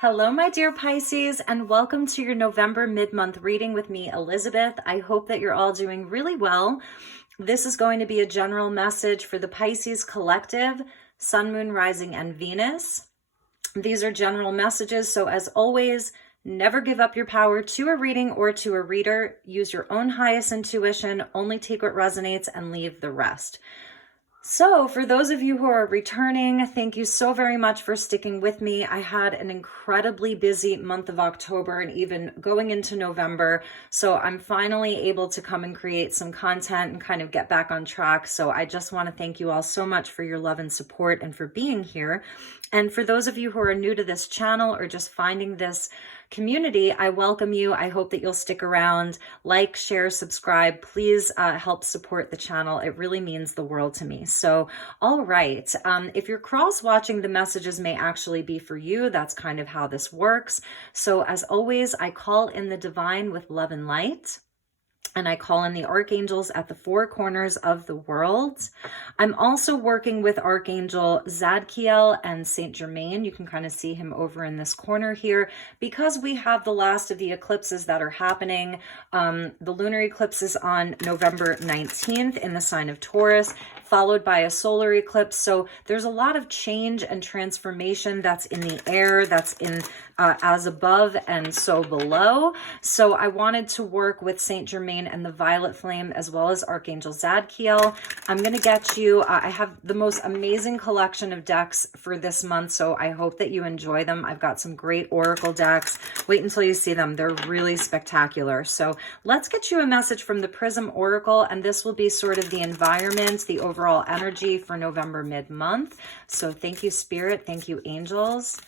Hello, my dear Pisces, and welcome to your November mid-month reading with me, Elizabeth. I hope that you're all doing really well. This is going to be a general message for the Pisces collective, Sun, Moon, Rising, and Venus. These are general messages, so as always, never give up your power to a reading or to a reader. Use your own highest intuition, only take what resonates and leave the rest. So for those of you who are returning, thank you so very much for sticking with me. I had an incredibly busy month of October and even going into November. So I'm finally able to come and create some content and kind of get back on track. So I just want to thank you all so much for your love and support and for being here. And for those of you who are new to this channel or just finding this community, I welcome you. I hope that you'll stick around, like, share, subscribe. Please help support the channel. It really means the world to me. So, all right. If you're cross-watching, the messages may actually be for you. That's kind of how this works. So as always, I call in the divine with love and light. And I call in the archangels at the four corners of the world. I'm also working with Archangel Zadkiel and Saint Germain. You can kind of see him over in this corner here because we have the last of the eclipses that are happening. The lunar eclipse is on November 19th in the sign of Taurus, followed by a solar eclipse. So there's a lot of change and transformation that's in the air, that's in as above and so below. So I wanted to work with Saint Germain and the Violet Flame as well as Archangel Zadkiel. I'm going to get you, I have the most amazing collection of decks for this month, so I hope that you enjoy them. I've got some great Oracle decks. Wait until you see them. They're really spectacular. So let's get you a message from the Prism Oracle, and this will be sort of the environment, the overall energy for November mid-month. So thank you, Spirit. Thank you, angels.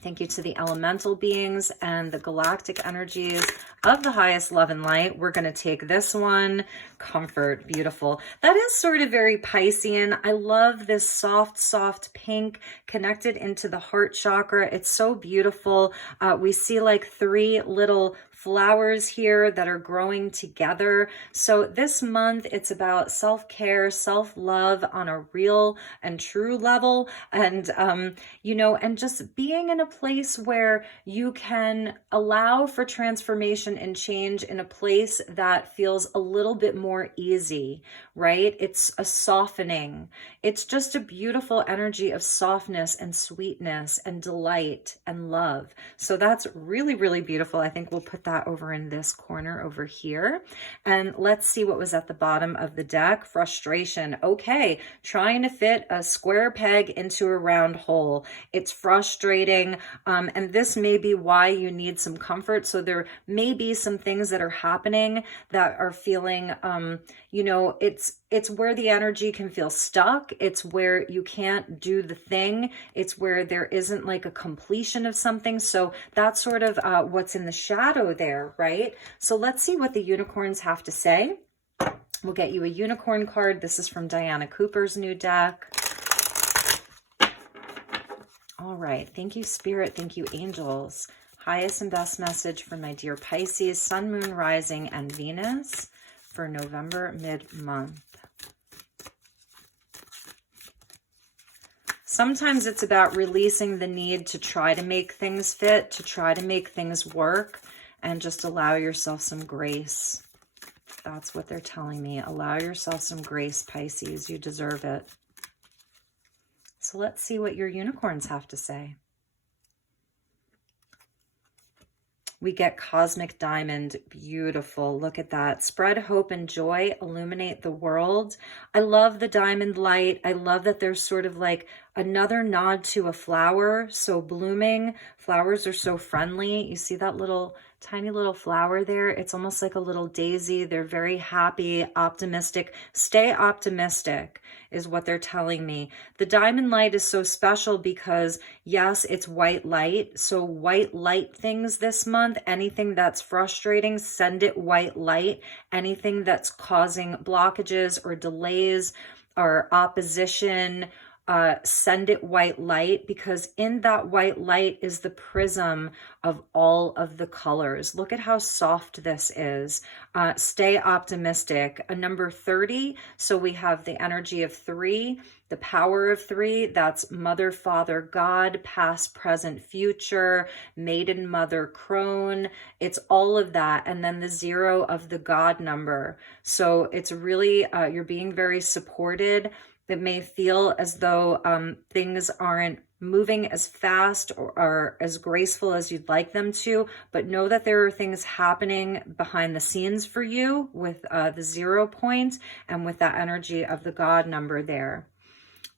Thank you to the elemental beings and the galactic energies of the highest love and light. We're going to take this one, comfort, beautiful. That is sort of very Piscean. I love this soft pink connected into the heart chakra. It's so beautiful. We see like three little flowers here that are growing together. So this month it's about self-care, self-love on a real and true level. And, you know, and just being in a place where you can allow for transformation and change in a place that feels a little bit more easy, right? It's a softening. It's just a beautiful energy of softness and sweetness and delight and love. So that's really, really beautiful. I think we'll put that over in this corner over here. And let's see what was at the bottom of the deck. Frustration. Okay, trying to fit a square peg into a round hole. It's frustrating. And this may be why you need some comfort. So there may be some things that are happening that are feeling, you know, it's where the energy can feel stuck. It's where you can't do the thing. It's where there isn't like a completion of something. So that's sort of what's in the shadow there, right? So let's see what the unicorns have to say. We'll get you a unicorn card. This is from Diana Cooper's new deck. All right. Thank you, Spirit. Thank you, angels. Highest and best message for my dear Pisces, Sun, Moon, Rising, and Venus for November mid-month. Sometimes it's about releasing the need to try to make things fit, to try to make things work, and just allow yourself some grace. That's what they're telling me. Allow yourself some grace, Pisces. You deserve it. So let's see what your unicorns have to say. We get Cosmic Diamond. Beautiful. Look at that. Spread hope and joy. Illuminate the world. I love the diamond light. I love that there's sort of like another nod to a flower. So blooming. Flowers are so friendly. You see that little tiny little flower there? It's almost like a little daisy. They're very happy, optimistic. Stay optimistic is what they're telling me. The diamond light is so special because yes, it's white light. So white light things this month, anything that's frustrating, send it white light. Anything that's causing blockages or delays or opposition, send it white light, because in that white light is the prism of all of the colors. Look at how soft this is. Stay optimistic. A number 30, so we have the energy of 3, the power of 3, that's mother, father, God, past, present, future, maiden, mother, crone. It's all of that. And then the 0 of the God number. So it's really, you're being very supported. It may feel as though things aren't moving as fast or as graceful as you'd like them to, but know that there are things happening behind the scenes for you with the 0 point and with that energy of the God number there.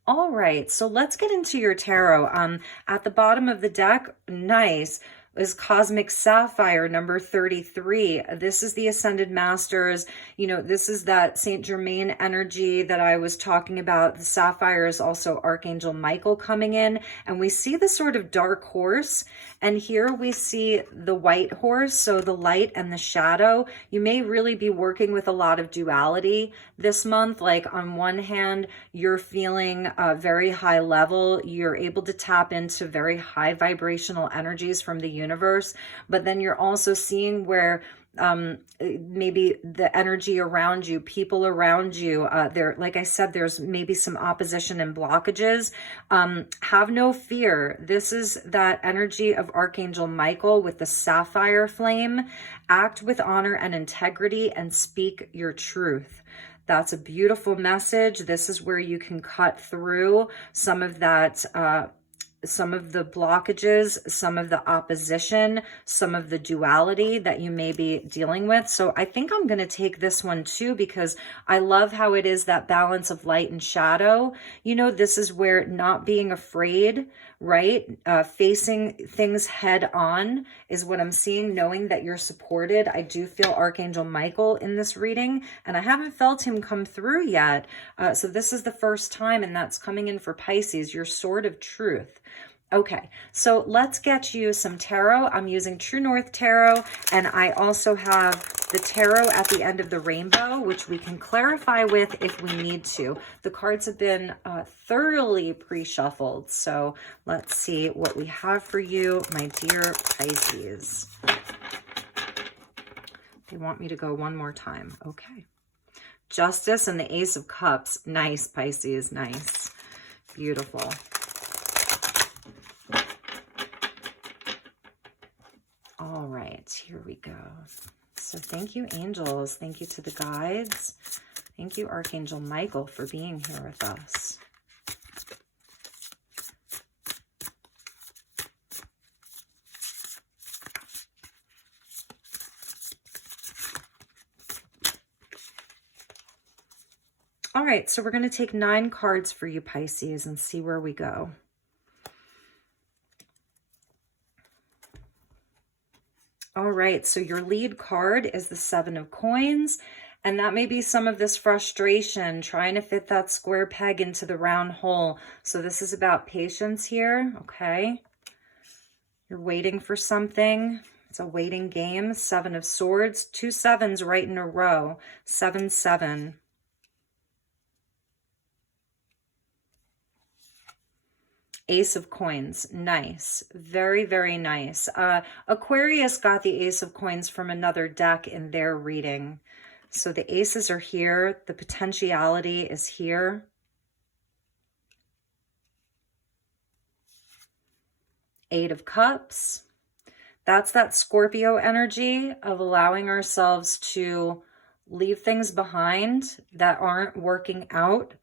All right, so let's get into your tarot. At the bottom of the deck, nice, is Cosmic Sapphire, number 33. This is the Ascended Masters. You know, this is that Saint Germain energy that I was talking about. The Sapphire is also Archangel Michael coming in, and we see the sort of dark horse, and here we see the white horse, so the light and the shadow. You may really be working with a lot of duality this month. Like on one hand, you're feeling very high level. You're able to tap into very high vibrational energies from the universe, but then you're also seeing where maybe the energy around you, people around you, there, like I said, there's maybe some opposition and blockages. Have no fear. This is that energy of Archangel Michael with the sapphire flame. Act with honor and integrity and speak your truth. That's a beautiful message. This is where you can cut through some of that, some of the blockages, some of the opposition, some of the duality that you may be dealing with. So I think I'm going to take this one too, because I love how it is that balance of light and shadow. You know, this is where not being afraid, right? Facing things head on is what I'm seeing, knowing that you're supported. I do feel Archangel Michael in this reading, and I haven't felt him come through yet. So this is the first time, and that's coming in for Pisces, your sword of truth. Okay, so let's get you some tarot. I'm using True North Tarot, and I also have the tarot at the end of the rainbow, which we can clarify with if we need to. The cards have been thoroughly pre-shuffled, so let's see what we have for you, my dear Pisces. They want me to go one more time. Okay. Justice and the Ace of Cups. Nice, Pisces, nice. Beautiful. All right, here we go. So thank you, angels. Thank you to the guides. Thank you, Archangel Michael, for being here with us. All right, so we're going to take 9 cards for you, Pisces, and see where we go. All right, so your lead card is the 7 of Coins, and that may be some of this frustration, trying to fit that square peg into the round hole. So this is about patience here, okay? You're waiting for something. It's a waiting game. 7 of Swords, 2 7s right in a row. 7, 7. Ace of Coins, nice, very, very nice. Aquarius got the Ace of Coins from another deck in their reading. So the aces are here, the potentiality is here. Eight of Cups, that's that Scorpio energy of allowing ourselves to leave things behind that aren't working out,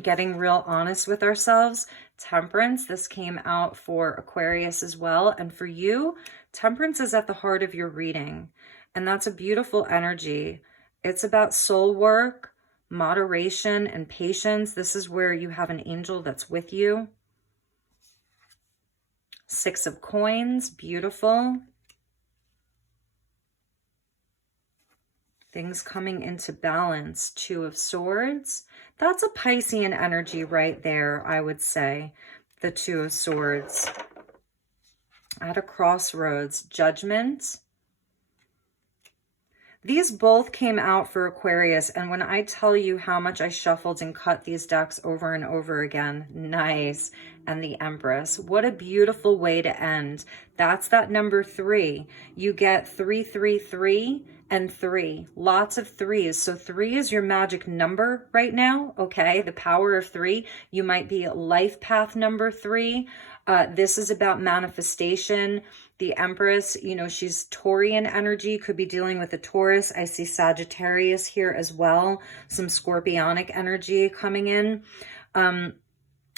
getting real honest with ourselves. Temperance, this came out for Aquarius as well. And for you, Temperance is at the heart of your reading. And that's a beautiful energy. It's about soul work, moderation, and patience. This is where you have an angel that's with you. 6 of Coins, beautiful. Things coming into balance. 2 of Swords. That's a Piscean energy right there, I would say. The 2 of Swords. At a crossroads. Judgment. These both came out for Aquarius, and when I tell you how much I shuffled and cut these decks over and over again, nice. And the Empress, what a beautiful way to end. That's that number 3. You get 3, 3, 3, and 3. Lots of 3s. So 3 is your magic number right now, okay? The power of 3. You might be life path number 3. This is about manifestation. The Empress, you know, she's Taurian energy, could be dealing with a Taurus. I see Sagittarius here as well. Some Scorpionic energy coming in.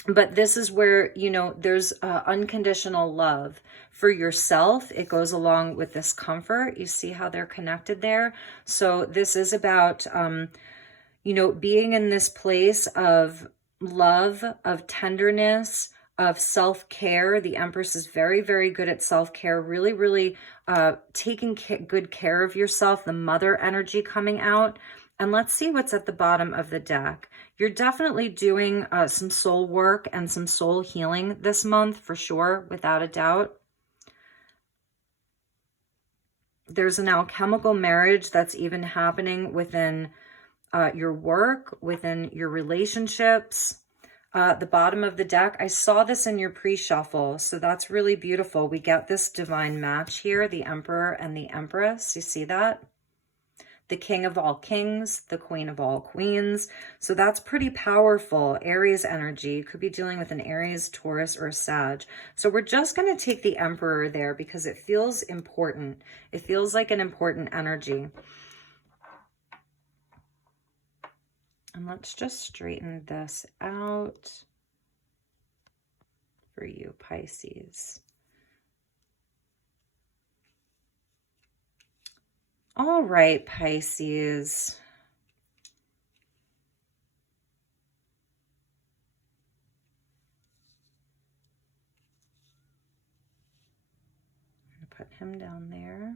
But this is where, you know, there's unconditional love for yourself. It goes along with this comfort. You see how they're connected there? So this is about, you know, being in this place of love, of tenderness, of self-care. The Empress is very, very good at self-care, really, really taking good care of yourself, the mother energy coming out. And let's see what's at the bottom of the deck. You're definitely doing some soul work and some soul healing this month for sure, without a doubt. There's an alchemical marriage that's even happening within your work, within your relationships. The bottom of the deck, I saw this in your pre-shuffle, so that's really beautiful. We get this divine match here, the Emperor and the Empress. You see that? The King of all kings, the Queen of all queens. So that's pretty powerful. Aries energy. You could be dealing with an Aries, Taurus, or a Sag. So we're just going to take the Emperor there because it feels important. It feels like an important energy. And let's just straighten this out for you, Pisces. All right, Pisces. I'm going to put him down there.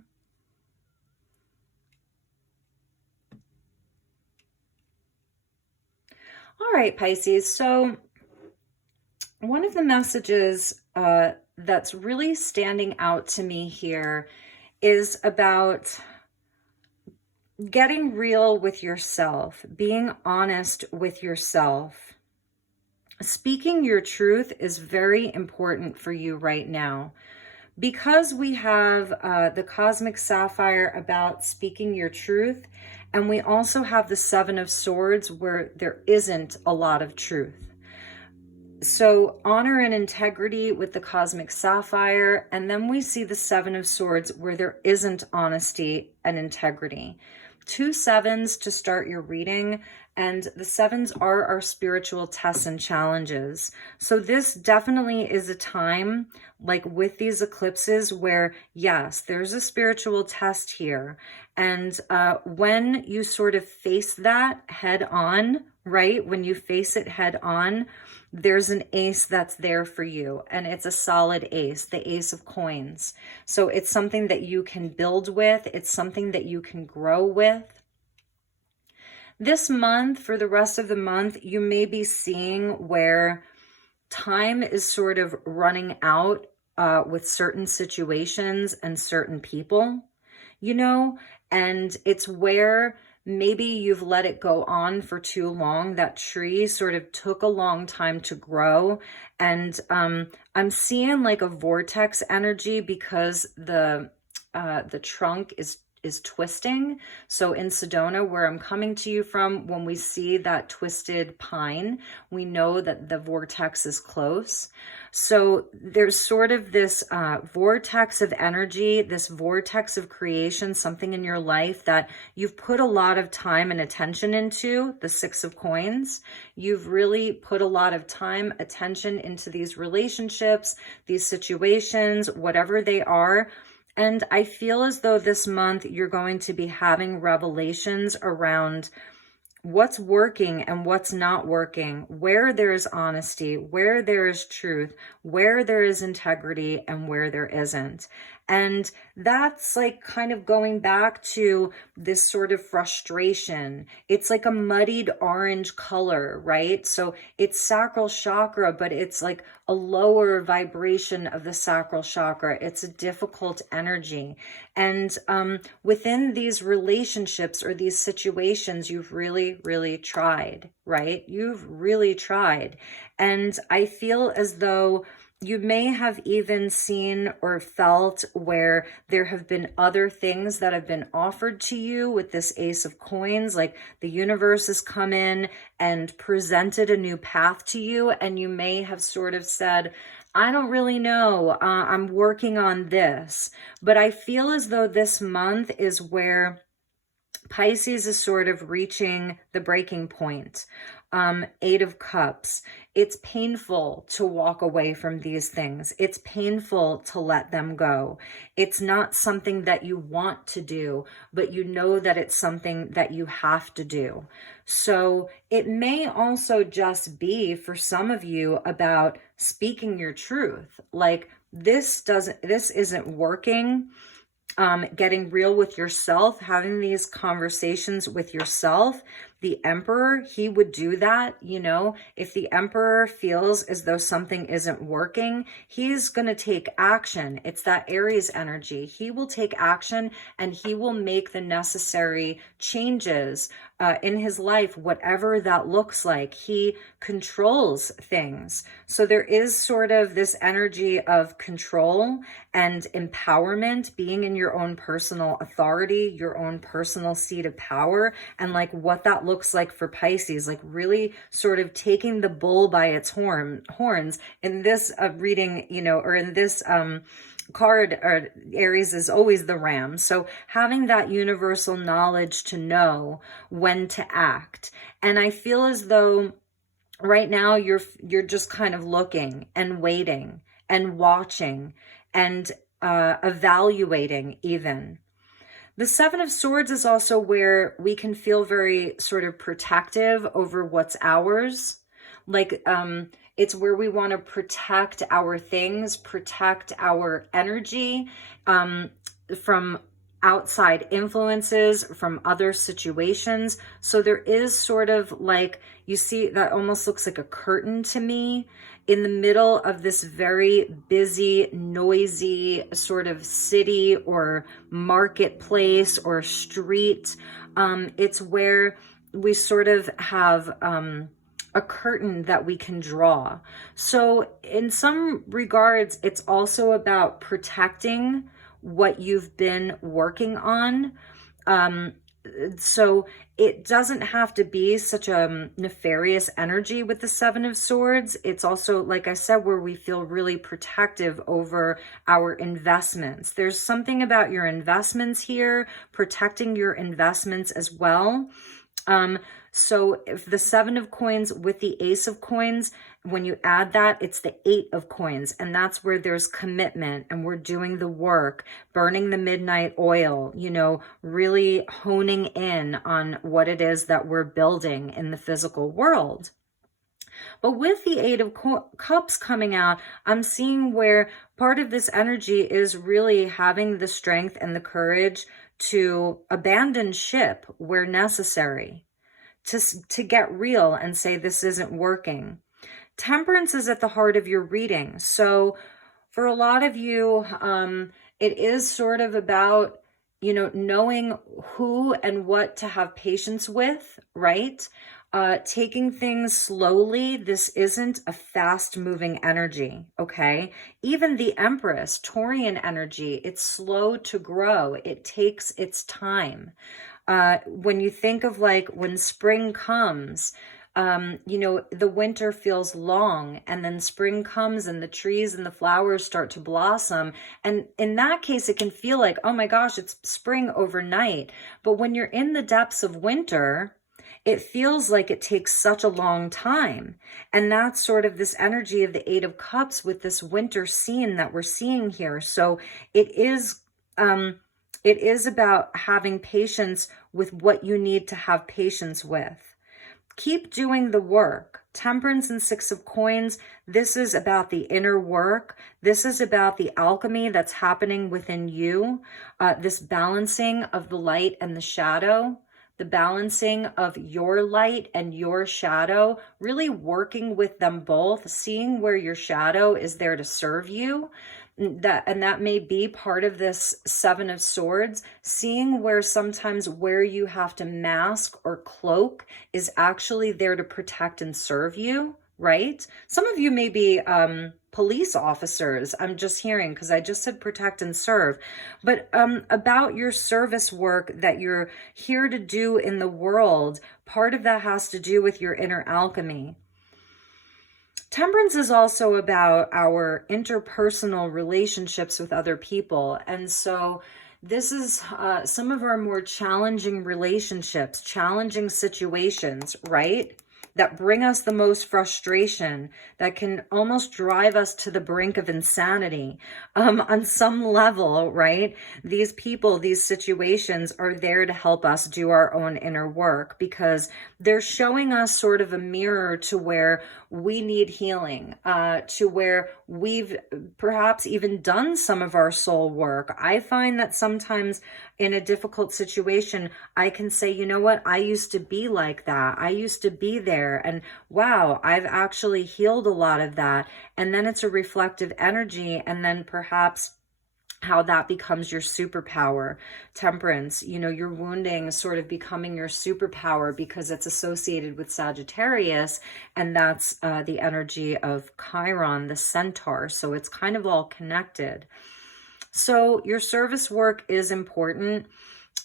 All right, Pisces. So one of the messages that's really standing out to me here is about getting real with yourself, being honest with yourself. Speaking your truth is very important for you right now. Because we have the Cosmic Sapphire about speaking your truth, and we also have the Seven of Swords where there isn't a lot of truth. So honor and integrity with the Cosmic Sapphire, and then we see the Seven of Swords where there isn't honesty and integrity. 2 7s to start your reading, and the 7s are our spiritual tests and challenges. So this definitely is a time, like with these eclipses, where yes, there's a spiritual test here. And when you sort of face that head on, right? When you face it head on, there's an ace that's there for you, and it's a solid ace, the Ace of Coins. So it's something that you can build with. It's something that you can grow with. This month, for the rest of the month, you may be seeing where time is sort of running out with certain situations and certain people, you know, and it's where maybe you've let it go on for too long. That tree sort of took a long time to grow. And I'm seeing like a vortex energy because the trunk is twisting. So in Sedona, where I'm coming to you from, when we see that twisted pine, we know that the vortex is close. So there's sort of this vortex of energy, this vortex of creation, something in your life that you've put a lot of time and attention into, the 6 of Coins. You've really put a lot of time, attention into these relationships, these situations, whatever they are. And I feel as though this month you're going to be having revelations around what's working and what's not working, where there is honesty, where there is truth, where there is integrity, and where there isn't. And that's like kind of going back to this sort of frustration. It's like a muddied orange color, right? So it's sacral chakra, but it's like a lower vibration of the sacral chakra. It's a difficult energy. And within these relationships or these situations, you've really, really tried, right? You've really tried. And I feel as though you may have even seen or felt where there have been other things that have been offered to you with this Ace of Coins, like the universe has come in and presented a new path to you, and you may have sort of said, I don't really know, I'm working on this. But I feel as though this month is where Pisces is sort of reaching the breaking point. 8 of Cups. It's painful to walk away from these things. It's painful to let them go. It's not something that you want to do, but you know that it's something that you have to do. So it may also just be for some of you about speaking your truth. Like this isn't working. Getting real with yourself, having these conversations with yourself. The Emperor, he would do that, you know. If the Emperor feels as though something isn't working, he's going to take action. It's that Aries energy. He will take action and he will make the necessary changes in his life, whatever that looks like. He controls things. So there is sort of this energy of control and empowerment, being in your own personal authority, your own personal seat of power, and like what that looks like for Pisces, like really sort of taking the bull by its horns. In this reading, you know, or in this card, or Aries is always the ram. So having that universal knowledge to know when to act. And I feel as though right now you're just kind of looking and waiting and watching and evaluating even. The 7 of Swords is also where we can feel very sort of protective over what's ours. Like it's where we want to protect our things, protect our energy from outside influences, from other situations. So there is sort of like, you see, that almost looks like a curtain to me in the middle of this very busy, noisy sort of city or marketplace or street. It's where we sort of have a curtain that we can draw. So in some regards, it's also about protecting what you've been working on. So it doesn't have to be such a nefarious energy with the 7 of Swords. It's also, like I said, where we feel really protective over our investments. There's something about your investments here, protecting your investments as well. So if the 7 of Coins with the Ace of Coins, when you add that, it's the 8 of Coins. And that's where there's commitment and we're doing the work, burning the midnight oil, you know, really honing in on what it is that we're building in the physical world. But with the 8 of Cups coming out, I'm seeing where part of this energy is really having the strength and the courage to abandon ship where necessary, to get real and say this isn't working. Temperance is at the heart of your reading. So for a lot of you, it is sort of about, you know, knowing who and what to have patience with, right? Taking things slowly. This isn't a fast moving energy, okay? Even the Empress, Taurian energy, it's slow to grow. It takes its time. When you think of like when spring comes, you know, the winter feels long and then spring comes and the trees and the flowers start to blossom. And in that case, it can feel like, oh my gosh, it's spring overnight. But when you're in the depths of winter, it feels like it takes such a long time. And that's sort of this energy of the 8 of Cups with this winter scene that we're seeing here. So it is about having patience with what you need to have patience with. Keep doing the work. Temperance and Six of Coins, this is about the inner work. This is about the alchemy that's happening within you, this balancing of the light and the shadow, the balancing of your light and your shadow, really working with them both, seeing where your shadow is there to serve you. That may be part of this Seven of Swords, seeing where sometimes where you have to mask or cloak is actually there to protect and serve you, right? Some of you may be police officers. I'm just hearing, because I just said protect and serve, but about your service work that you're here to do in the world, part of that has to do with your inner alchemy. Temperance is also about our interpersonal relationships with other people. And so this is some of our more challenging relationships, challenging situations, right? That bring us the most frustration, that can almost drive us to the brink of insanity on some level, right? These people, these situations are there to help us do our own inner work, because they're showing us sort of a mirror to where we need healing, to where we've perhaps even done some of our soul work. I find that sometimes in a difficult situation, I can say, you know what, I used to be like that. I used to be there. And wow, I've actually healed a lot of that. And then it's a reflective energy. And then perhaps how that becomes your superpower. Temperance, you know, your wounding sort of becoming your superpower because it's associated with Sagittarius, and that's the energy of Chiron, the centaur. So it's kind of all connected. So your service work is important.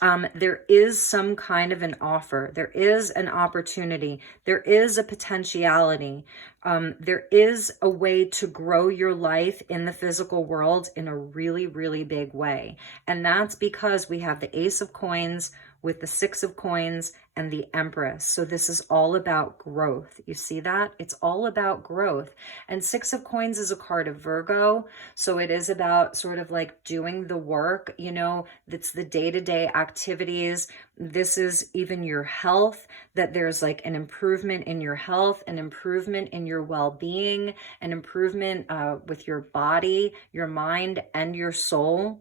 There is some kind of an offer. There is an opportunity. There is a potentiality. There is a way to grow your life in the physical world in a really, really big way. And that's because we have the Ace of Coins with the Six of Coins and the Empress. So this is all about growth. You see that? It's all about growth. And Six of Coins is a card of Virgo. So it is about sort of like doing the work, you know, that's the day-to-day activities. This is even your health, that there's like an improvement in your health, an improvement in your well-being, an improvement with your body, your mind, and your soul.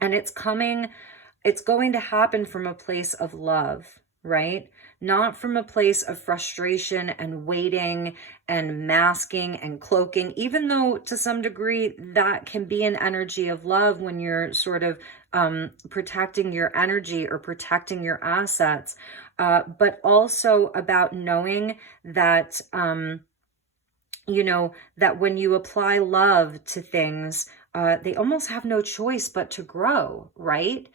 And it's going to happen from a place of love, right? Not from a place of frustration and waiting and masking and cloaking, even though to some degree that can be an energy of love when you're sort of protecting your energy or protecting your assets, but also about knowing that, you know, that when you apply love to things, they almost have no choice but to grow, right?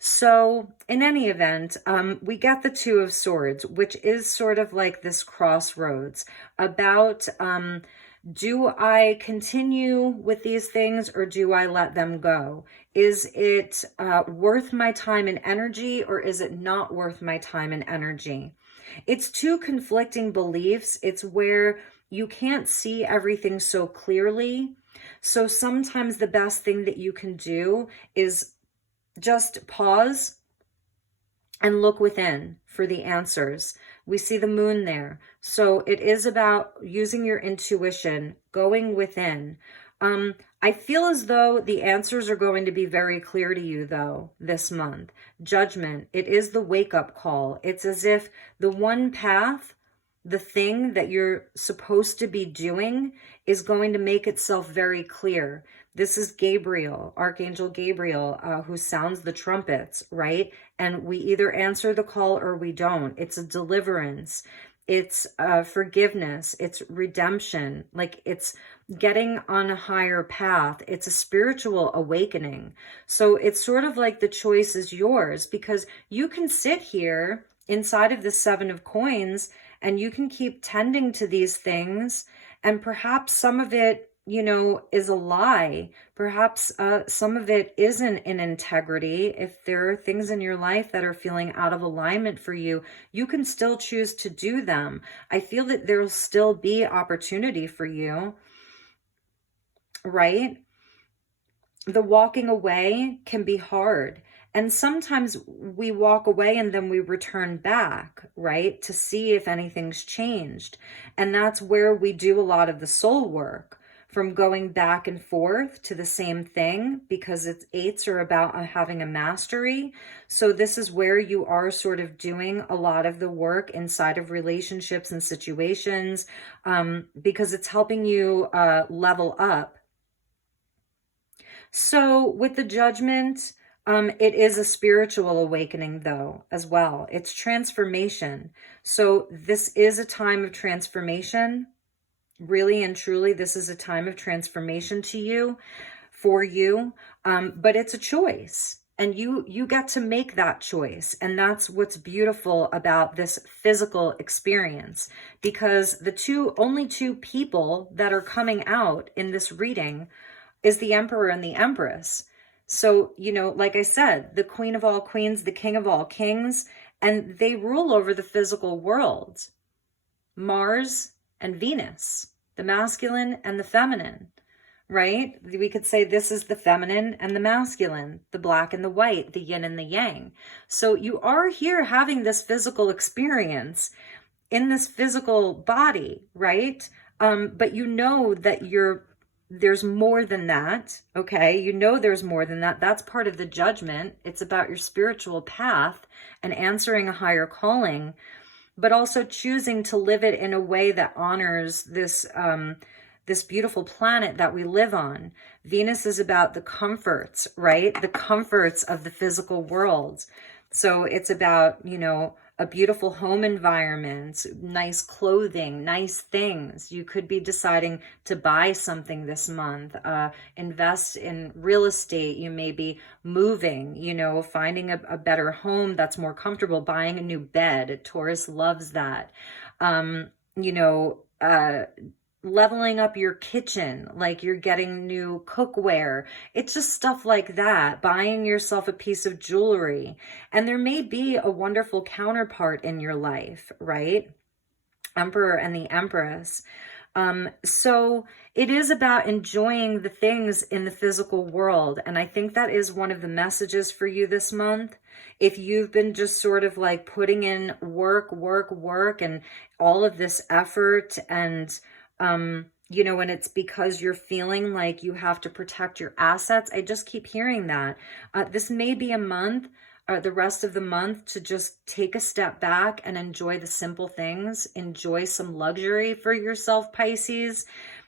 So in any event, we get the Two of Swords, which is sort of like this crossroads about, do I continue with these things or do I let them go? Is it worth my time and energy, or is it not worth my time and energy? It's two conflicting beliefs. It's where you can't see everything so clearly. So sometimes the best thing that you can do is just pause and look within for the answers. We see the moon there. So it is about using your intuition, going within. I feel as though the answers are going to be very clear to you, though, this month. Judgment, it is the wake-up call. It's as if the one path, the thing that you're supposed to be doing, is going to make itself very clear. This is Gabriel, Archangel Gabriel, who sounds the trumpets, right? And we either answer the call or we don't. It's a deliverance. It's forgiveness. It's redemption. Like, it's getting on a higher path. It's a spiritual awakening. So it's sort of like the choice is yours, because you can sit here inside of the Seven of Coins and you can keep tending to these things, and perhaps some of it, you know, is a lie. Perhaps some of it isn't in integrity. If there are things in your life that are feeling out of alignment for you, you can still choose to do them. I feel that there'll still be opportunity for you, right? The walking away can be hard. And sometimes we walk away and then we return back, right? To see if anything's changed. And that's where we do a lot of the soul work, from going back and forth to the same thing, because it's eights are about having a mastery. So this is where you are sort of doing a lot of the work inside of relationships and situations, because it's helping you level up. So with the Judgment, it is a spiritual awakening though, as well. It's transformation. So this is a time of transformation. Really and truly, this is a time of transformation to you, for you, but it's a choice, and you get to make that choice. And that's what's beautiful about this physical experience, because the only two people that are coming out in this reading is the Emperor and the Empress. So, you know, like I said, the Queen of all queens, the King of all kings, and they rule over the physical world. Mars and Venus, the masculine and the feminine, right? We could say this is the feminine and the masculine, the black and the white, the yin and the yang. So you are here having this physical experience in this physical body, right? But you know that there's more than that, okay? You know there's more than that. That's part of the Judgment. It's about your spiritual path and answering a higher calling, but also choosing to live it in a way that honors this this beautiful planet that we live on. Venus is about the comforts, right? The comforts of the physical world. So it's about, you know, a beautiful home environment, nice clothing, nice things. You could be deciding to buy something this month, invest in real estate. You may be moving, you know, finding a better home that's more comfortable, buying a new bed. Taurus loves that. You know, leveling up your kitchen, like you're getting new cookware. It's just stuff like that. Buying yourself a piece of jewelry. And there may be a wonderful counterpart in your life, right? Emperor and the Empress. So it is about enjoying the things in the physical world. And I think that is one of the messages for you this month. If you've been just sort of like putting in work, and all of this effort, and you know, and it's because you're feeling like you have to protect your assets. I just keep hearing that. This may be a month, the rest of the month, to just take a step back and enjoy the simple things. Enjoy some luxury for yourself, Pisces.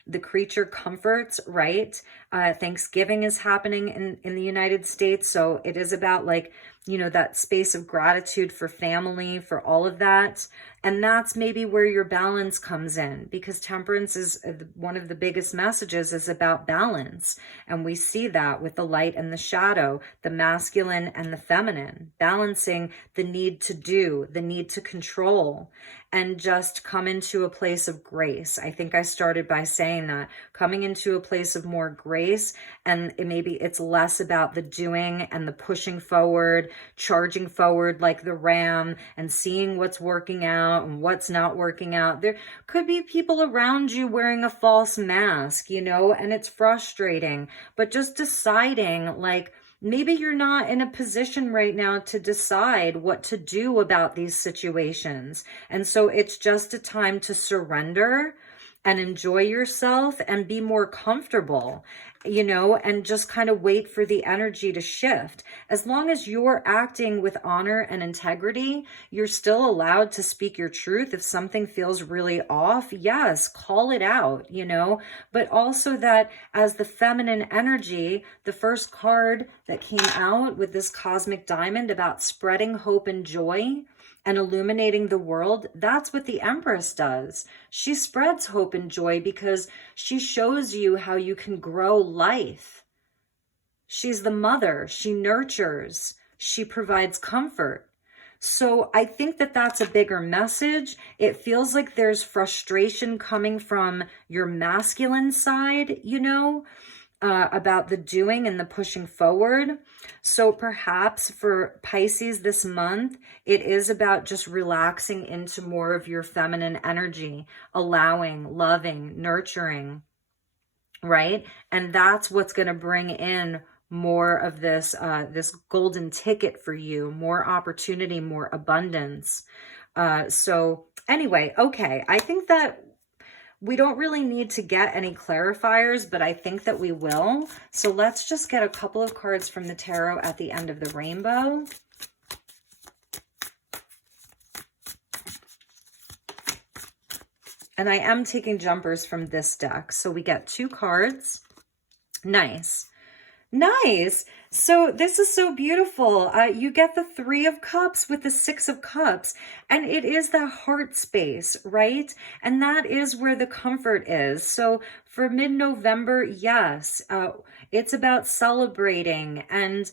The creature comforts, right? Thanksgiving is happening in the United States. So it is about, like, you know, that space of gratitude for family, for all of that. And that's maybe where your balance comes in, because temperance is one of the biggest messages, is about balance. And we see that with the light and the shadow, the masculine and the feminine, balancing the need to do, the need to control, and just come into a place of grace. I think I started by saying that, coming into a place of more grace. And maybe it's less about the doing and the pushing forward, charging forward like the ram, and seeing what's working out and what's not working out. There could be people around you wearing a false mask, you know, and it's frustrating. But just deciding, like, maybe you're not in a position right now to decide what to do about these situations. And so it's just a time to surrender and enjoy yourself and be more comfortable, you know, and just kind of wait for the energy to shift. As long as you're acting with honor and integrity, you're still allowed to speak your truth. If something feels really off, yes, call it out, you know, but also that as the feminine energy, the first card that came out with this cosmic diamond about spreading hope and joy and illuminating the world, that's what the Empress does. She spreads hope and joy because she shows you how you can grow life. She's the mother. She nurtures. She provides comfort. So I think that that's a bigger message. It feels like there's frustration coming from your masculine side, you know, about the doing and the pushing forward. So perhaps for Pisces this month, it is about just relaxing into more of your feminine energy, allowing, loving, nurturing, right? And that's what's going to bring in more of this, this golden ticket for you, more opportunity, more abundance. So anyway, okay, I think that we don't really need to get any clarifiers, but I think that we will. So let's just get a couple of cards from the tarot at the end of the rainbow. And I am taking jumpers from this deck. So we get 2 cards. Nice. Nice. So this is so beautiful. You get the 3 of Cups with the 6 of Cups, and it is that heart space, right? And that is where the comfort is. So for mid-November, yes, it's about celebrating and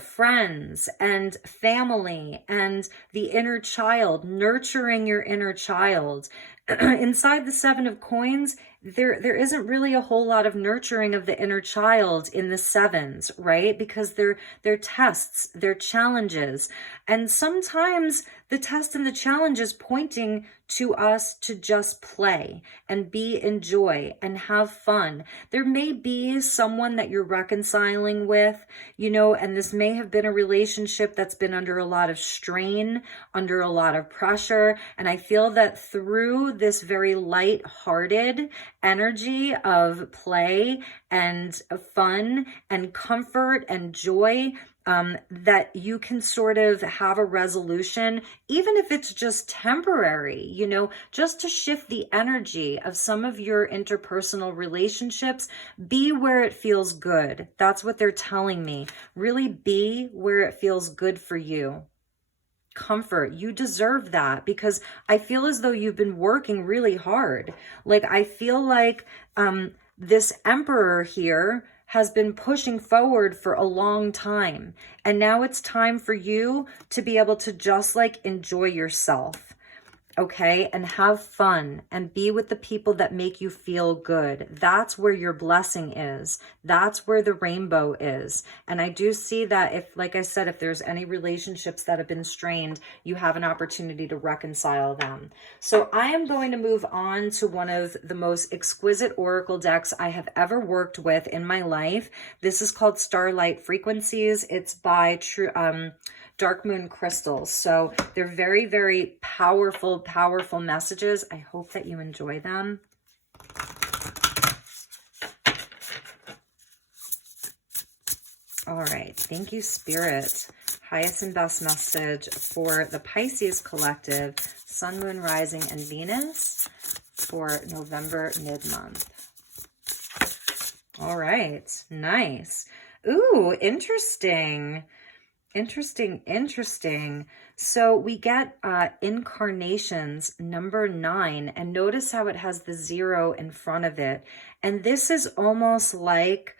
friends and family and the inner child, nurturing your inner child. Inside the 7 of Coins, there isn't really a whole lot of nurturing of the inner child in the 7s, right? Because they're tests, they're challenges. And sometimes the test and the challenge is pointing to us to just play and be in joy and have fun. There may be someone that you're reconciling with, you know, and this may have been a relationship that's been under a lot of strain, under a lot of pressure. And I feel that through this very light-hearted energy of play and fun and comfort and joy, that you can sort of have a resolution, even if it's just temporary, you know, just to shift the energy of some of your interpersonal relationships. Be where it feels good. That's what they're telling me. Really be where it feels good for you. Comfort, you deserve that, because I feel as though you've been working really hard. Like, I feel like this Emperor here has been pushing forward for a long time, and now it's time for you to be able to just like enjoy yourself, okay, and have fun and be with the people that make you feel good. That's where your blessing is. That's where the rainbow is. And I do see that if, like I said, if there's any relationships that have been strained, you have an opportunity to reconcile them. So I am going to move on to one of the most exquisite oracle decks I have ever worked with in my life. This is called Starlight Frequencies. It's by Dark Moon Crystals. So they're very, very powerful, powerful messages. I hope that you enjoy them. All right. Thank you, Spirit. Highest and best message for the Pisces collective, Sun, Moon, Rising, and Venus for November mid-month. All right. Nice. Ooh, interesting. Interesting. So we get incarnations number 9, and notice how it has the 0 in front of it. And this is almost like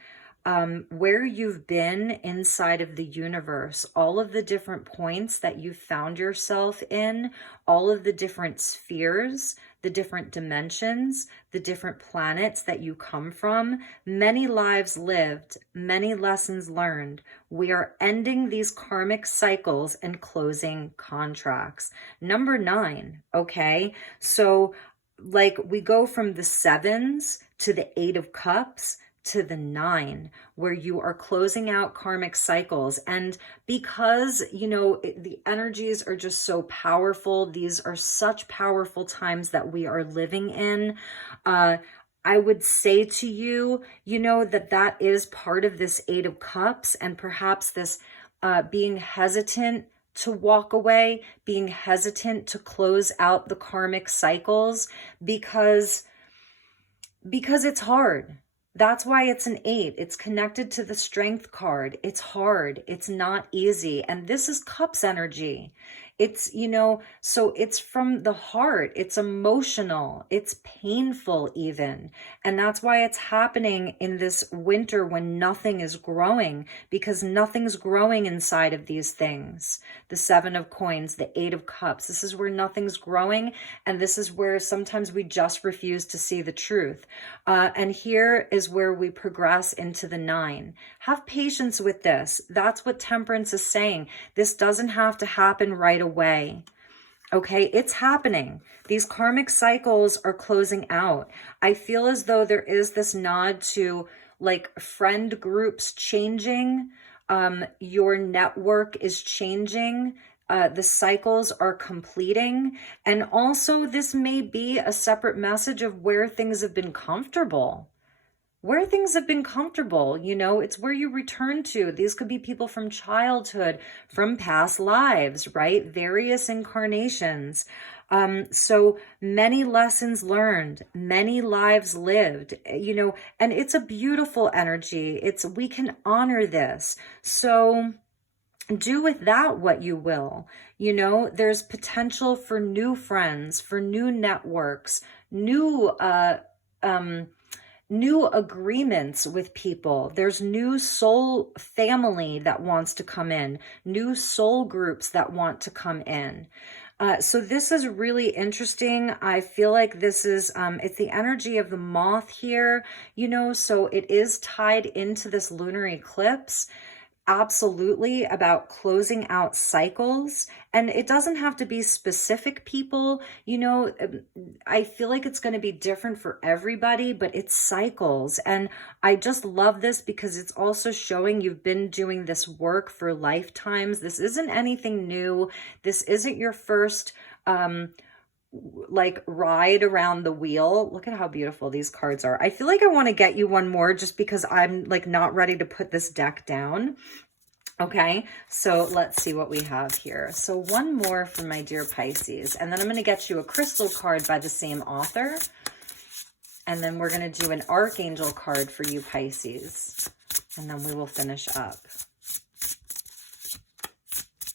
where you've been inside of the universe, all of the different points that you found yourself in, all of the different spheres, the different dimensions, the different planets that you come from, many lives lived, many lessons learned. We are ending these karmic cycles and closing contracts. Number 9, okay? So like we go from the 7s to the 8 of Cups to the 9, where you are closing out karmic cycles. And because, you know, the energies are just so powerful, these are such powerful times that we are living in, I would say to you, you know, that is part of this 8 of Cups, and perhaps this being hesitant to walk away, being hesitant to close out the karmic cycles, because it's hard. That's why it's an 8. It's connected to the Strength card. It's hard. It's not easy. And this is Cups energy. It's, you know, so it's from the heart. It's emotional. It's painful even. And that's why it's happening in this winter when nothing is growing, because nothing's growing inside of these things. The 7 of Coins, the 8 of Cups. This is where nothing's growing. And this is where sometimes we just refuse to see the truth. And here is where we progress into the 9. Have patience with this. That's what Temperance is saying. This doesn't have to happen right away. Okay, it's happening. These karmic cycles are closing out. I feel as though there is this nod to like friend groups changing. Your network is changing. The cycles are completing. And also this may be a separate message of where things have been comfortable. Where things have been comfortable, you know, it's where you return to. These could be people from childhood, from past lives, right? Various incarnations. So many lessons learned, many lives lived, you know, and it's a beautiful energy. We can honor this. So do with that what you will. You know, there's potential for new friends, for new networks, new agreements with people. There's new soul family that wants to come in, new soul groups that want to come in. So this is really interesting. I feel like this is, it's the energy of the moth here, you know, so it is tied into this lunar eclipse. Absolutely, about closing out cycles. And it doesn't have to be specific people, you know. I feel like it's going to be different for everybody, but it's cycles. And I just love this because it's also showing you've been doing this work for lifetimes. This isn't anything new. This isn't your first like ride around the wheel. Look at how beautiful these cards are. I feel like I want to get you one more just because I'm like not ready to put this deck down. Okay, so let's see what we have here. So one more for my dear Pisces, and then I'm going to get you a crystal card by the same author. And then we're going to do an Archangel card for you Pisces. And then we will finish up.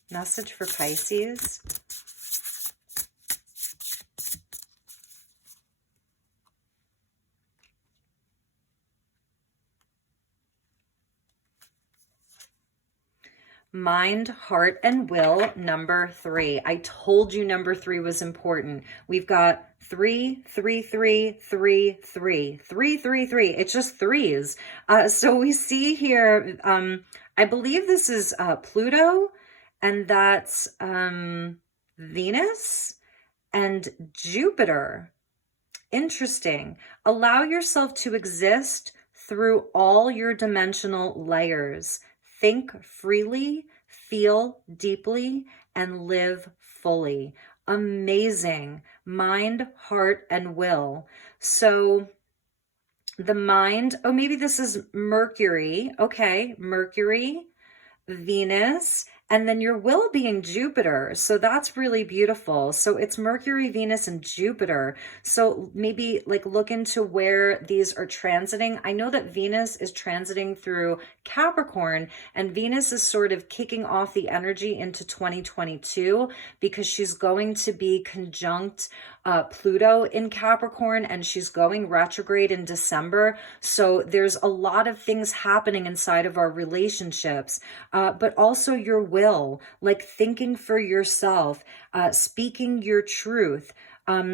Message for Pisces. Mind, heart, and will, number 3. I told you number 3 was important. We've got 3, 3, 3, 3, 3, 3, 3, 3. It's just threes. So we see here, I believe this is Pluto, and that's Venus and Jupiter. Interesting. Allow yourself to exist through all your dimensional layers. Think freely, feel deeply, and live fully. Amazing. Mind, heart, and will. So the mind, oh, maybe this is Mercury. Okay, Mercury, Venus, and then your will being Jupiter. So that's really beautiful. So it's Mercury, Venus, and Jupiter. So maybe like look into where these are transiting. I know that Venus is transiting through Capricorn, and Venus is sort of kicking off the energy into 2022 because she's going to be conjunct Pluto in Capricorn, and she's going retrograde in December. So there's a lot of things happening inside of our relationships, but also your will, like thinking for yourself, speaking your truth,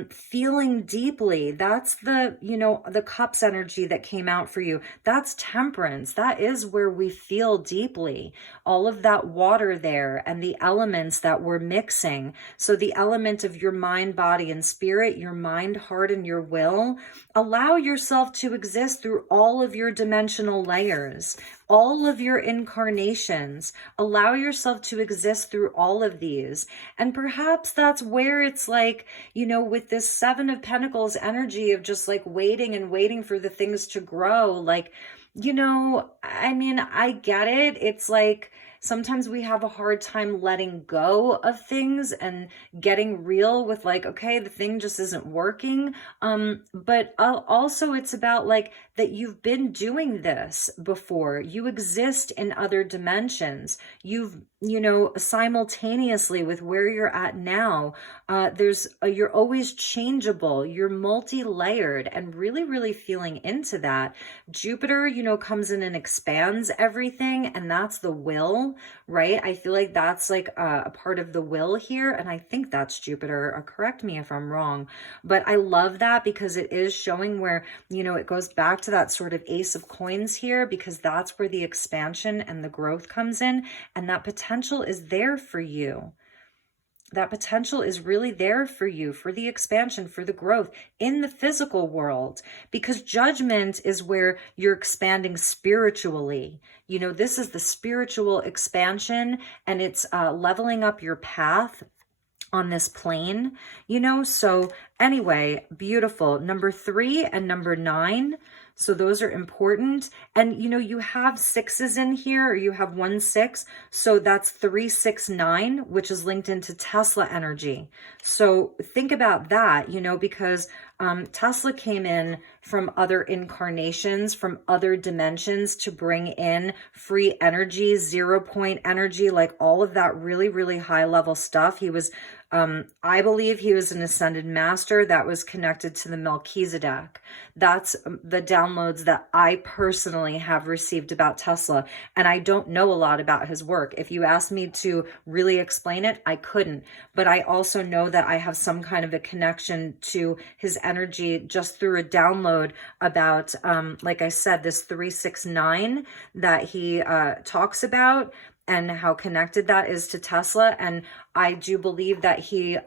feeling deeply. That's the, you know, the cups energy that came out for you. That's temperance. That is where we feel deeply. All of that water there and the elements that we're mixing. So the element of your mind, body, and spirit, your mind, heart, and your will. Allow yourself to exist through all of your dimensional layers, all of your incarnations. Allow yourself to exist through all of these. And perhaps that's where it's like, you know, with this 7 of Pentacles energy of just like waiting and waiting for the things to grow. Like, you know, I mean, I get it. It's like, sometimes we have a hard time letting go of things and getting real with like, okay, the thing just isn't working. But also it's about like that you've been doing this before. You exist in other dimensions. You've, you know, simultaneously with where you're at now, you're always changeable. You're multi-layered and really, really feeling into that. Jupiter, you know, comes in and expands everything, and that's the will, right? I feel like that's like a part of the will here, and I think that's Jupiter. Correct me if I'm wrong, but I love that because it is showing where, you know, it goes back to that sort of Ace of Coins here, because that's where the expansion and the growth comes in, and that potential is there for you. that potential is really there for you, for the expansion, for the growth in the physical world, because judgment is where you're expanding spiritually. You know, this is the spiritual expansion, and it's leveling up your path on this plane, you know. So anyway, beautiful. Number 3 and number 9. So those are important. And you know, you have 6s in here, or you have 1 6. So that's 3 6 9, which is linked into Tesla energy. So think about that, you know, because Tesla came in from other incarnations, from other dimensions, to bring in free energy, 0 point energy, like all of that really, really high level stuff. He was, I believe he was an ascended master that was connected to the Melchizedek. That's the downloads that I personally have received about Tesla. And I don't know a lot about his work. If you asked me to really explain it, I couldn't. But I also know that I have some kind of a connection to his energy just through a download about, like I said, this 369 that he talks about, and how connected that is to Tesla. And I do believe that he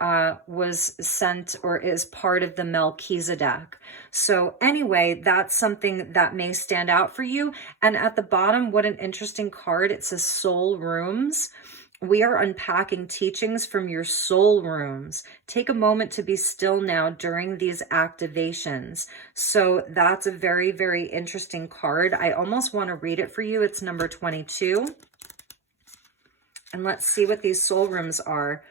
was sent, or is part of the Melchizedek. So anyway, that's something that may stand out for you. And at the bottom, what an interesting card. It says soul rooms. We are unpacking teachings from your soul rooms. Take a moment to be still now during these activations. So that's a very, very interesting card. I almost want to read it for you. It's number 22. And let's see what these soul rooms are.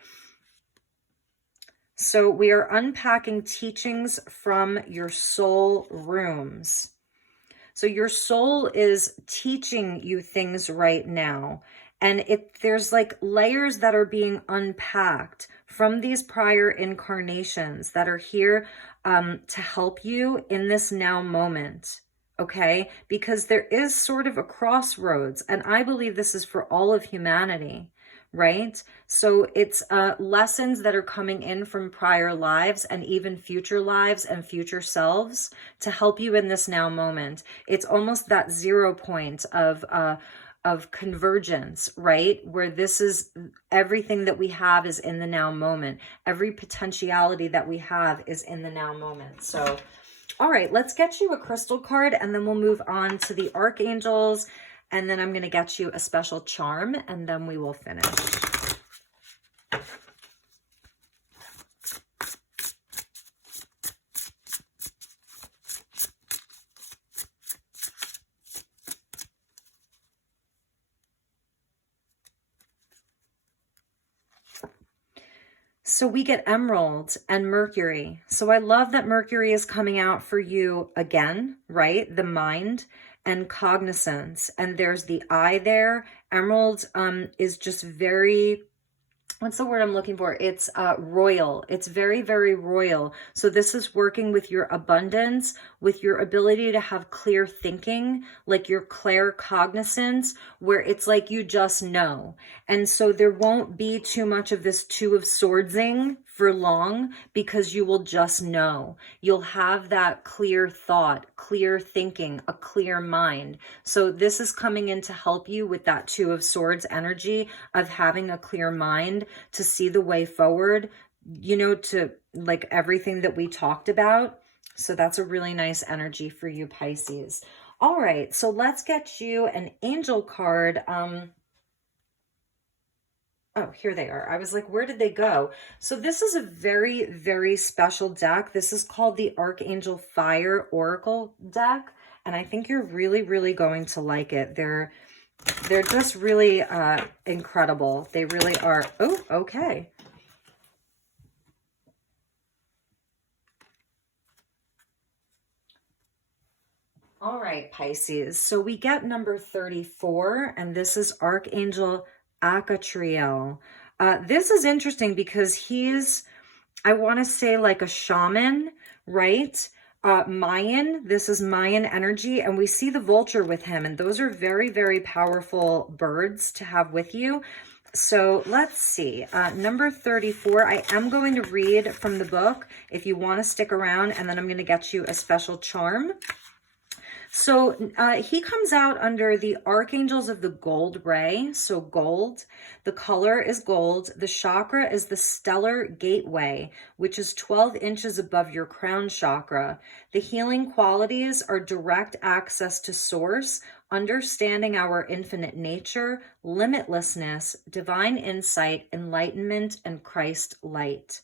So we are unpacking teachings from your soul rooms. So your soul is teaching you things right now. And there's like layers that are being unpacked from these prior incarnations that are here to help you in this now moment. Okay, because there is sort of a crossroads, and I believe this is for all of humanity, right? So it's lessons that are coming in from prior lives, and even future lives and future selves, to help you in this now moment. It's almost that 0 point of convergence, right? Where this is everything that we have is in the now moment. Every potentiality that we have is in the now moment. So all right, let's get you a crystal card, and then we'll move on to the archangels, and then I'm going to get you a special charm, and then we will finish. So we get Emerald and Mercury. So I love that Mercury is coming out for you again, right? The mind and cognizance. And there's the eye there. Emerald is just very, what's the word I'm looking for? It's royal. It's very, very royal. So this is working with your abundance, with your ability to have clear thinking, like your claircognizance, where it's like you just know. And so there won't be too much of this 2 of Swordsing for long, because you will just know. You'll have that clear thought, clear thinking, a clear mind. So this is coming in to help you with that 2 of Swords energy of having a clear mind to see the way forward, you know, to like everything that we talked about. So that's a really nice energy for you, Pisces. All right, so let's get you an angel card. Oh, here they are. I was like, where did they go? So this is a very, very special deck. This is called the Archangel Fire Oracle deck. And I think you're really, really going to like it. They're just really incredible. They really are. Oh, okay. All right, Pisces. So we get number 34, and this is Archangel Akatriel. This is interesting because he's, I want to say like a shaman, right? Mayan, this is Mayan energy, and we see the vulture with him, and those are very, very powerful birds to have with you. So let's see, number 34, I am going to read from the book if you want to stick around, and then I'm going to get you a special charm. So he comes out under the archangels of the gold ray. So gold, the color is gold. The chakra is the stellar gateway, which is 12 inches above your crown chakra. The healing qualities are direct access to source, understanding our infinite nature, limitlessness, divine insight, enlightenment, and Christ light.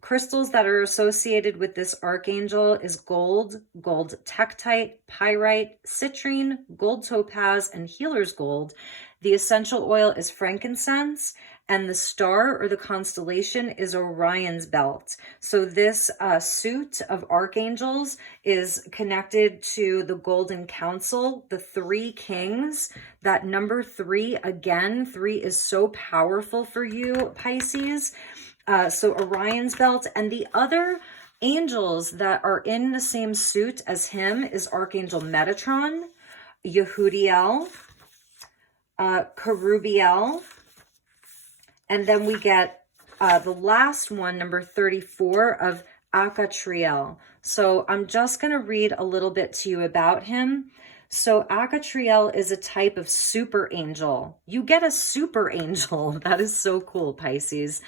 Crystals that are associated with this archangel is gold, gold tektite, pyrite, citrine, gold topaz, and healer's gold. The essential oil is frankincense, and the star or the constellation is Orion's belt. So this suit of archangels is connected to the Golden Council, the three kings. That number 3, again, 3 is so powerful for you, Pisces. So Orion's belt, and the other angels that are in the same suit as him is Archangel Metatron, Yehudiel, Kerubiel, and then we get the last one, number 34, of Akatriel. So I'm just going to read a little bit to you about him. So Akatriel is a type of super angel. You get a super angel. That is so cool, Pisces.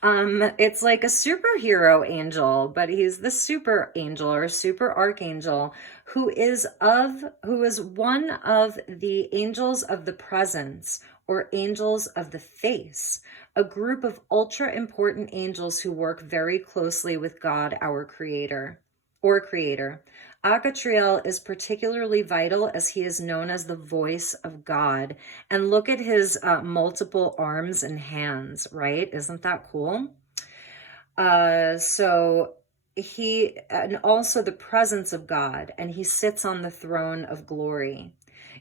It's like a superhero angel, but he's the super angel or super archangel who is one of the angels of the presence or angels of the face, a group of ultra important angels who work very closely with God, our creator. Akatriel is particularly vital as he is known as the voice of God. And look at his multiple arms and hands, right? Isn't that cool? So he, and also the presence of God, and he sits on the throne of glory.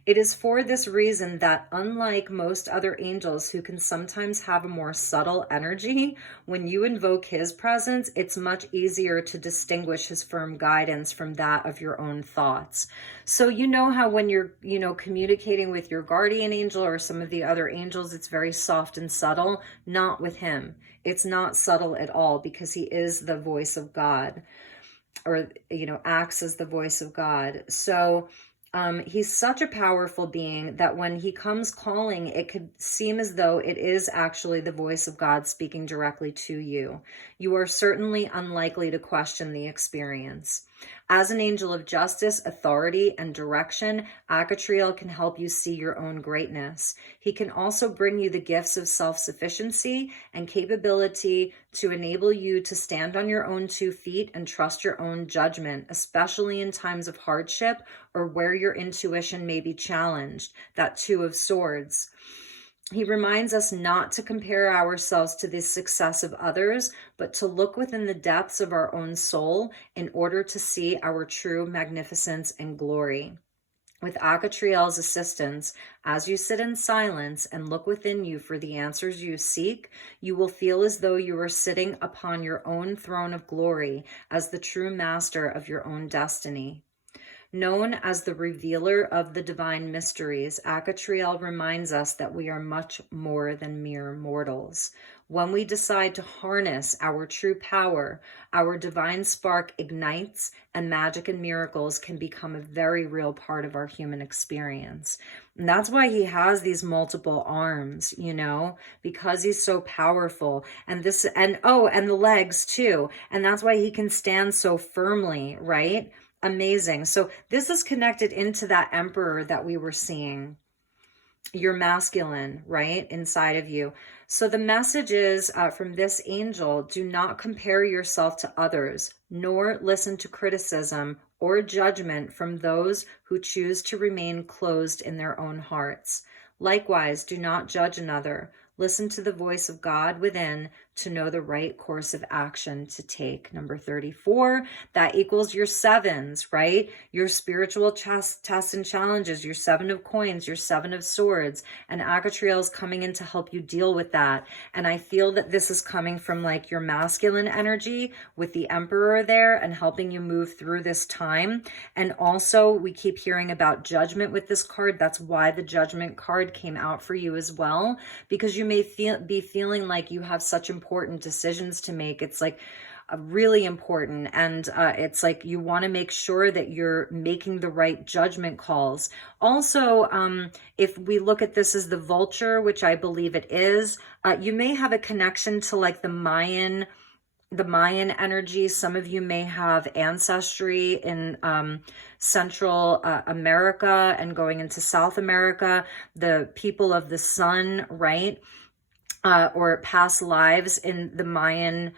It is for this reason that, unlike most other angels who can sometimes have a more subtle energy, when you invoke his presence, it's much easier to distinguish his firm guidance from that of your own thoughts. So you know how when you're, communicating with your guardian angel or some of the other angels, it's very soft and subtle. Not with him. It's not subtle at all because he is the voice of God, or, acts as the voice of God. So he's such a powerful being that when he comes calling, it could seem as though it is actually the voice of God speaking directly to you. You are certainly unlikely to question the experience. As an angel of justice, authority, and direction, Akatriel can help you see your own greatness. He can also bring you the gifts of self-sufficiency and capability to enable you to stand on your own 2 feet and trust your own judgment, especially in times of hardship or where your intuition may be challenged. That 2 of Swords. He reminds us not to compare ourselves to the success of others, but to look within the depths of our own soul in order to see our true magnificence and glory. With Akatriel's assistance, as you sit in silence and look within you for the answers you seek, you will feel as though you are sitting upon your own throne of glory as the true master of your own destiny. Known as the revealer of the divine mysteries, Akatriel reminds us that we are much more than mere mortals. When we decide to harness our true power, our divine spark ignites, and magic and miracles can become a very real part of our human experience. And that's why he has these multiple arms, because he's so powerful. And the legs too. And that's why he can stand so firmly, right? Amazing. So this is connected into that emperor that we were seeing, your masculine, right, inside of you. So the message is from this angel: do not compare yourself to others, nor listen to criticism or judgment from those who choose to remain closed in their own hearts. Likewise, do not judge another. Listen to the voice of God within to know the right course of action to take. Number 34, that equals your 7s, right? Your spiritual tests and challenges, your 7 of coins, your 7 of swords. And Akatriel is coming in to help you deal with that. And I feel that this is coming from like your masculine energy with the emperor there and helping you move through this time. And also we keep hearing about judgment with this card. That's why the judgment card came out for you as well, because you may be feeling like you have such important decisions to make. It's like, really important. And it's like you want to make sure that you're making the right judgment calls. Also, if we look at this as the vulture, which I believe it is, you may have a connection to like the Mayan energy. Some of you may have ancestry in Central America and going into South America, the people of the sun, right? Or past lives in the Mayan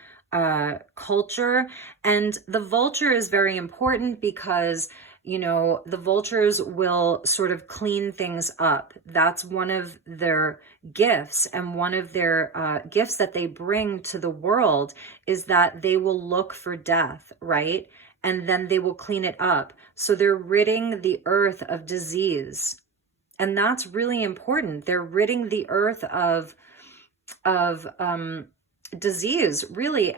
culture. And the vulture is very important because, you know, the vultures will sort of clean things up. That's one of their gifts, and one of their gifts that they bring to the world is that they will look for death, right? And then they will clean it up. So they're ridding the earth of disease. And that's really important. They're ridding the earth of disease, really,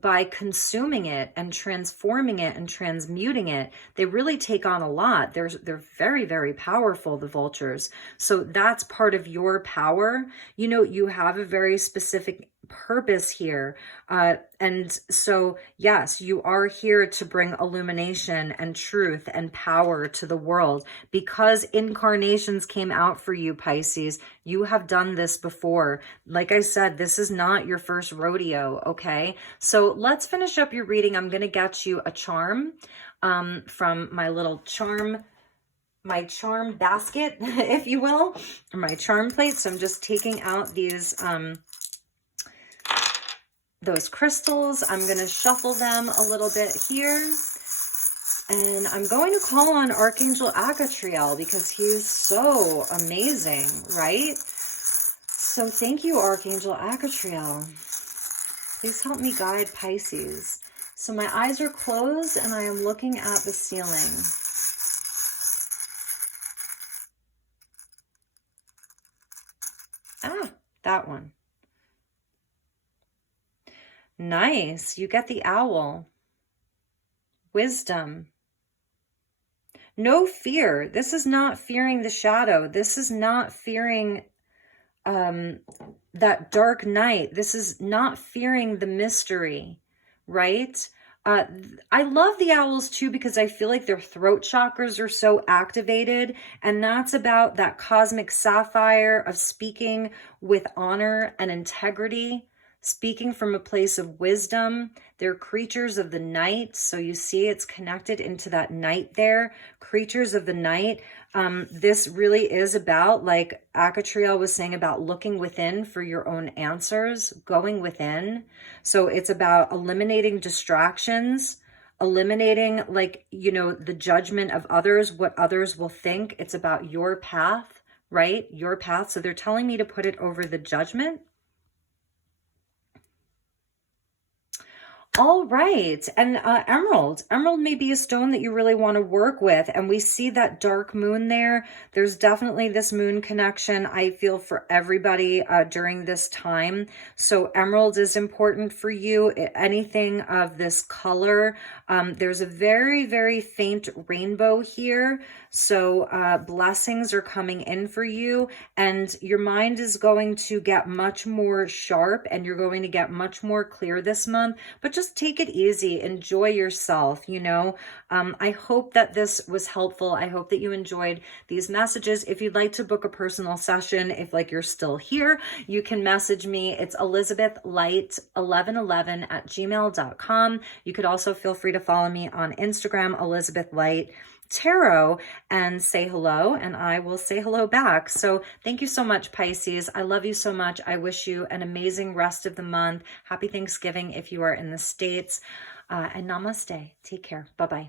by consuming it and transforming it and transmuting it. They really take on a lot. They're very, very powerful, the vultures. So that's part of your power. You know, you have a very specific purpose here. And so, yes, you are here to bring illumination and truth and power to the world, because incarnations came out for you, Pisces. You have done this before. Like I said, this is not your first rodeo, okay? So let's finish up your reading. I'm going to get you a charm from my little charm basket, if you will, or my charm plate. So I'm just taking out these those crystals. I'm going to shuffle them a little bit here. And I'm going to call on Archangel Akatriel because he's so amazing, right? So thank you, Archangel Akatriel. Please help me guide Pisces. So my eyes are closed and I am looking at the ceiling. Ah, that one. Nice. You get the owl. Wisdom. No fear. This is not fearing the shadow. This is not fearing that dark night. This is not fearing the mystery, right? I love the owls too because I feel like their throat chakras are so activated, and that's about that cosmic sapphire of speaking with honor and integrity. Speaking from a place of wisdom. They're creatures of the night. So you see it's connected into that night there. Creatures of the night. This really is about, like Akatriel was saying, about looking within for your own answers, going within. So it's about eliminating distractions, eliminating, like, you know, the judgment of others, what others will think. It's about your path, right? Your path. So they're telling me to put it over the judgment. All right. And emerald may be a stone that you really want to work with. And we see that dark moon there. There's definitely this moon connection, I feel, for everybody during this time. So emerald is important for you. Anything of this color. There's a very, very faint rainbow here. So blessings are coming in for you, and your mind is going to get much more sharp, and you're going to get much more clear this month. But just take it easy. Enjoy yourself, you know. I hope that this was helpful. I hope that you enjoyed these messages. If you'd like to book a personal session, if like you're still here, you can message me. It's elizabethlight1111 at gmail.com. You could also feel free to follow me on Instagram, elizabethlighttarot, and say hello, and I will say hello back. So thank you so much, Pisces. I love you so much. I wish you an amazing rest of the month. Happy Thanksgiving if you are in the States, and namaste. Take care. Bye-bye.